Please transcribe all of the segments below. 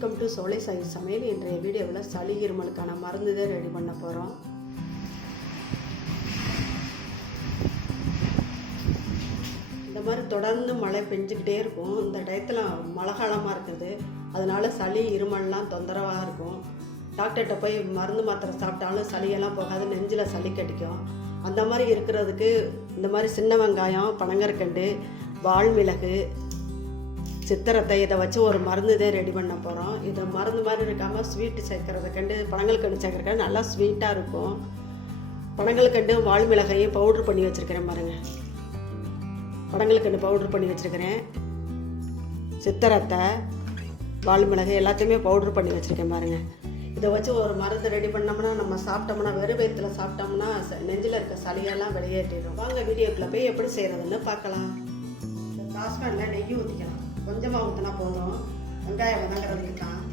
Welcome to சோலை சாய் சமையல். இன்றைய வீடியோவில் சளி இருமலுக்கான மருந்து தான் ரெடி பண்ண போகிறோம். இந்த மாதிரி தொடர்ந்து மழை பெஞ்சிக்கிட்டே இருக்கும். இந்த டயத்தில் மழை காலமாக இருக்குது, அதனால சளி இருமல்லாம் தொந்தரவாக இருக்கும். டாக்டர்கிட்ட போய் மருந்து மாத்திரை சாப்பிட்டாலும் சளியெல்லாம் போகாது, நெஞ்சில் சளி கடிக்கும். அந்த மாதிரி இருக்கிறதுக்கு இந்த மாதிரி சின்ன வெங்காயம், பனங்கற்கண்டு, வால்மிளகு, சித்திரத்தை இதை வச்சு ஒரு மருந்து தான் ரெடி பண்ண போகிறோம். இது மருந்து மாதிரி இருக்காமல் ஸ்வீட்டு சேர்க்கறத கண்டு பனங்கல்கண்டு சேர்க்கறதுக்கு நல்லா ஸ்வீட்டாக இருக்கும். பனங்கல்கண்டு வால்மிளகையும் பவுட்ரு பண்ணி வச்சுருக்கிறேன் பாருங்கள். பனங்கல்கண்டு பவுட்ரு பண்ணி வச்சுருக்கிறேன். சித்திரத்தை, வால்மிளகு எல்லாத்தையுமே பவுட்ரு பண்ணி வச்சுருக்கேன் பாருங்கள். இதை வச்சு ஒரு மருந்து ரெடி பண்ணோம்னா நம்ம சாப்பிட்டோம்னா வெறும் வயிற்றில் சாப்பிட்டோம்னா நெஞ்சில் இருக்க சளியெல்லாம் வெளியேற்றிடும். வாங்க வீடியோக்குள்ளே போய் எப்படி செய்கிறதுன்னு பார்க்கலாம். சாஸ்பேனில் நெய் ஊற்றிக்கலாம். கொஞ்சமாக ஊற்றினா போதும். வெங்காயம் வதங்குறதுக்குலாம்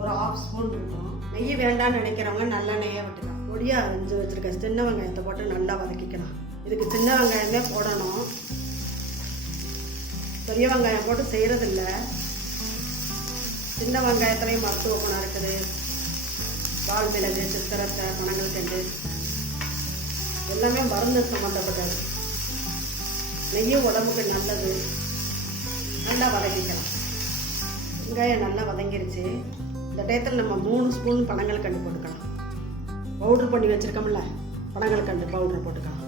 ஒரு 1/2 ஸ்பூன் இருக்கும். நெய் வேண்டான்னு நினைக்கிறவங்க நல்லா நெய்யை விட்டுக்கலாம். பொடியாக அரிஞ்சு வச்சுருக்க சின்ன வெங்காயத்தை போட்டு நல்லா வதக்கிக்கலாம். இதுக்கு சின்ன வெங்காயமே போடணும், பெரிய வெங்காயம் போட்டு செய்கிறதில்ல. சின்ன வெங்காயத்துலேயும் மருத்துவ குணம் இருக்குது. வால்மிளகு, சித்திரத்தை, பனங்கல்கண்டு எல்லாமே மருந்து சம்மந்தப்பட்டது. நெய்யும் உடம்புக்கு நல்லது. நல்லா வதக்கிக்கலாம். வெங்காயம் நல்லா வதங்கிருச்சு. இந்த டயத்தில் நம்ம 3 ஸ்பூன் பனங்கல்கண்டு போட்டுக்கலாம். பவுட்ரு பண்ணி வச்சுருக்கோம்ல, பனங்கல்கண்டு பவுட்ரு போட்டுக்கலாம்.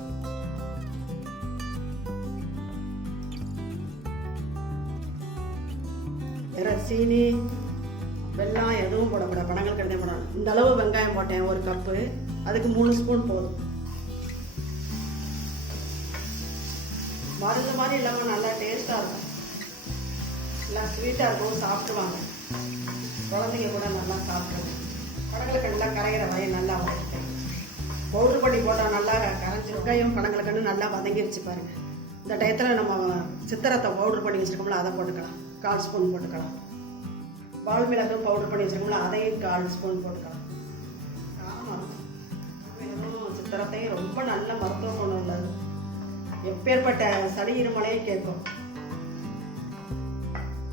வேறு சீனி, வெல்லம் எதுவும் போடக்கூடாது, பனங்கல்கண்டே போடணும். இந்த அளவு வெங்காயம் போட்டேன், 1 கப்பு. அதுக்கு 3 ஸ்பூன் போதும். மருந்து மாதிரி இல்லாமல் நல்லா டேஸ்ட்டாக இருக்கும், நல்லா ஸ்வீட்டாக இருக்கும். சாப்பிடுவாங்க குழந்தைங்க கூட, நல்லா சாப்பிடுவாங்க. பனங்கல்கண்டுலாம் கரைகிற வரையை நல்லா வதக்கிட்டேன். பவுட்ரு பண்ணி போட்டால் நல்லா கரைஞ்சி. வெங்காயம் பனங்கல்கண்டு நல்லா வதங்கிருச்சு பாருங்கள். இந்த டயத்தில் நம்ம சித்திரத்தை பவுட்ரு பண்ணி வச்சுருக்கோம்ல, அதை போட்டுக்கலாம். 1/4 ஸ்பூன் போட்டுக்கலாம். வால்மிளகு பவுட்ரு பண்ணி வச்சுருக்கோம்ல, அதையும் 1/4 ஸ்பூன் போட்டுக்கலாம். ஆமாம், சித்திரத்தையும் ரொம்ப நல்ல மருத்துவ குணம் உள்ளது. எப்பேற்பட்ட சளி இருமலையும் கேட்கும்.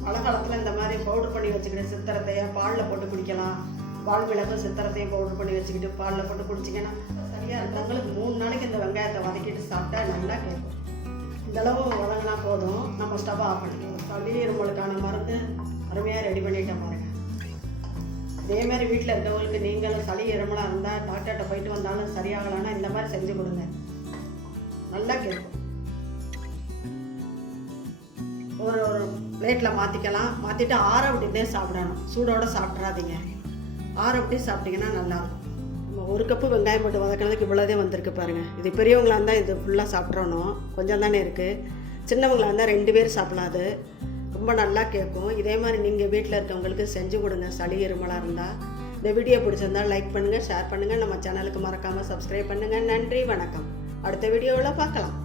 மழை காலத்தில் இந்த மாதிரி பவுட்ரு பண்ணி வச்சுக்கிட்டு சித்திரத்தையை பாலில் போட்டு குடிக்கலாம். வால்மிளகும் சித்திரத்தையும் பவுட்ரு பண்ணி வச்சுக்கிட்டு பாலில் போட்டு குடிச்சிங்கன்னா சரியாக இருந்தவங்களுக்கு 3 நாளைக்கு இந்த வெங்காயத்தை வதக்கிட்டு சாப்பிட்டா நல்லா கேட்கும். இந்தளவு வதங்கினா போதும். நம்ம ஸ்டவ் ஆஃப் பண்ணிக்கலாம். சளி இருமலுக்கான மருந்து அருமையாக ரெடி பண்ணிட்டேன் பாருங்க. இதேமாதிரி வீட்டில் இருக்கவங்களுக்கு நீங்களும் சளி இருமலாக இருந்தால் டாக்டர்கிட்ட போயிட்டு வந்தாலும் சரியாகலான்னா இந்த மாதிரி செஞ்சு கொடுங்க, நல்லா கேட்கும். ஒரு பிளேட்டில் மாற்றிக்கலாம். மாற்றிட்டு ஆற விட்டுட்டே சாப்பிடணும். சூடோடு சாப்பிட்றாதீங்க. ஆற விட்டு சாப்பிட்டிங்கன்னா நல்லாயிருக்கும். நம்ம 1 கப்பு வெங்காயம் போட்டு வதக்கினதுக்கு இவ்வளோதே வந்திருக்கு பாருங்கள். இது பெரியவங்களாக இருந்தால் இது ஃபுல்லாக சாப்பிட்றணும், கொஞ்சம் தானே இருக்குது. சின்னவங்களாக இருந்தால் 2 பேர் சாப்பிடலாம். அது ரொம்ப நல்லா கேட்கும். இதே மாதிரி நீங்கள் வீட்டில் இருக்கவங்களுக்கு செஞ்சு கொடுங்க சளி இருமலாக இருந்தால். இந்த வீடியோ பிடிச்சிருந்தால் லைக் பண்ணுங்கள், ஷேர் பண்ணுங்கள். நம்ம சேனலுக்கு மறக்காமல் சப்ஸ்கிரைப் பண்ணுங்கள். நன்றி, வணக்கம். அடுத்த வீடியோவில் பார்க்கலாம்.